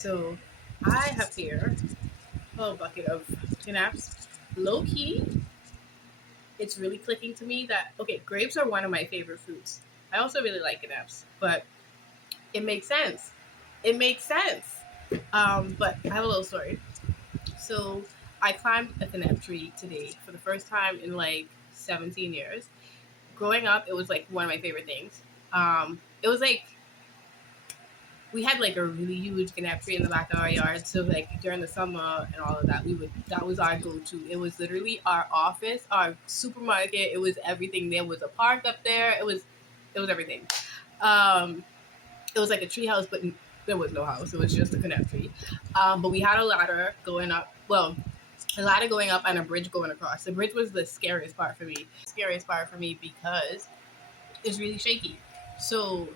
So I have here a whole bucket of guineps. Low key, it's really clicking to me that okay, grapes are one of my favorite fruits. I also really like guineps, but it makes sense. It makes sense. But I have a little story. So I climbed a guinep tree today for the first time in like 17 years. Growing up, it was like one of my favorite things. It was like we had like a really huge guinep tree in the back of our yard. So like during the summer and all of that, that was our go to. It was literally our office, our supermarket. It was everything. There was a park up there. It was everything. Um, it was like a tree house, but there was no house. It was just a guinep tree. But we had a ladder going up. Well, a ladder going up and a bridge going across. The bridge was the scariest part for me. Scariest part for me because it's really shaky. So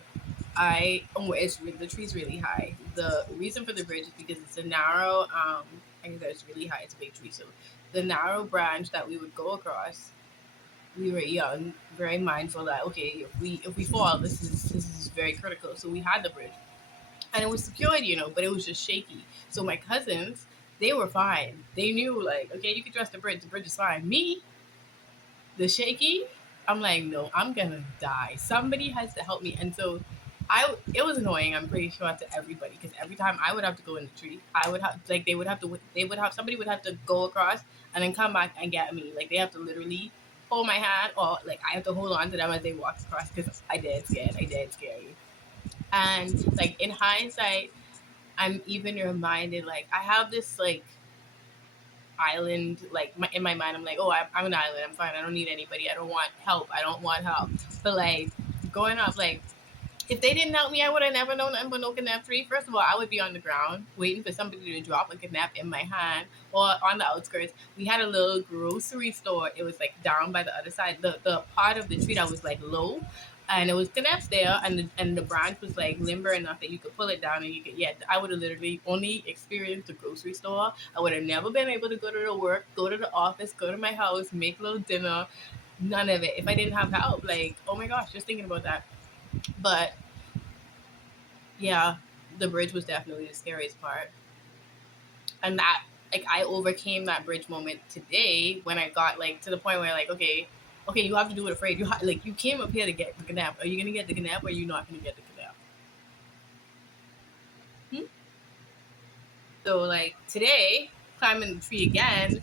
the tree's really high. The reason for the bridge is because it's a narrow. I think that it's really high. It's a big tree, so the narrow branch that we would go across. We were young, very mindful that okay, if we fall, this is very critical. So we had the bridge, and it was secured, but it was just shaky. So my cousins, they were fine. They knew like okay, you can trust the bridge. The bridge is fine. Me, the shaky, I'm like, no, I'm gonna die. Somebody has to help me. And so it was annoying, I'm pretty sure, to everybody because every time I would have to go in the tree, I would have like somebody would have to go across and then come back and get me. Like they have to literally hold my hand or like I have to hold on to them as they walk across because I dead scared. I dead scared. And like in hindsight, I'm even reminded like I have this like island like in my mind. I'm like, oh, I'm an island, I'm fine, I don't need anybody, I don't want help, but like growing up, like if they didn't help me, I would have never known nothing but no kidnap tree. First of all, I would be on the ground waiting for somebody to drop a kidnap in my hand or on the outskirts. We had a little grocery store. It was like down by the other side. The part of the tree that was like low, and it was kidnaps there, and the branch was like limber enough that you could pull it down and you could. Yeah, I would have literally only experienced the grocery store. I would have never been able to go to the work, go to the office, go to my house, make a little dinner. None of it if I didn't have help. Like, oh my gosh, just thinking about that. But yeah, the bridge was definitely the scariest part. And that like I overcame that bridge moment today when I got like to the point where like okay, you have to do it afraid. Like you came up here to get the ganap. Are you gonna get the ganap or are you not gonna get the ganap? Hmm? So like today, climbing the tree again,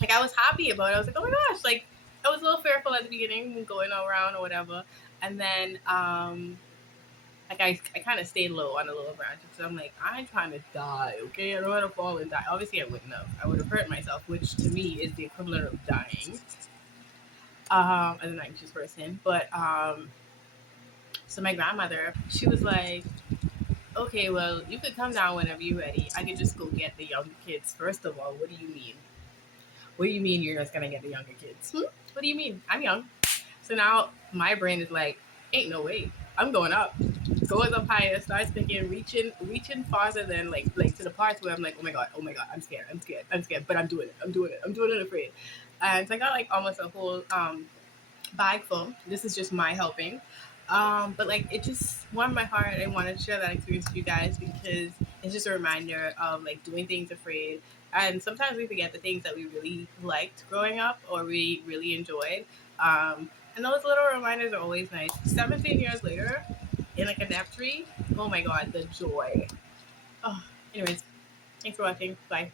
like I was happy about it. I was like, oh my gosh, like I was a little fearful at the beginning, going around or whatever, and then like I kind of stayed low on the lower branches. So I'm like, I'm trying to die, okay? I don't want to fall and die. Obviously, I wouldn't have. I would have hurt myself, which to me is the equivalent of dying. As an anxious person. But so my grandmother, she was like, okay, well, you could come down whenever you're ready. I could just go get the younger kids. First of all, what do you mean? What do you mean you're just gonna get the younger kids? What do you mean? I'm young. So now my brain is like, ain't no way. I'm going up. Goes up higher, starts thinking, reaching farther than like to the parts where I'm like, oh my god, I'm scared, but I'm doing it afraid. And so I got like almost a whole bag full. This is just my helping. But like it just warmed my heart. I wanted to share that experience with you guys because it's just a reminder of like doing things afraid. And sometimes we forget the things that we really liked growing up or we really enjoyed. And those little reminders are always nice. 17 years later, in like a nap tree, oh my god, the joy. Oh, anyways, thanks for watching. Bye.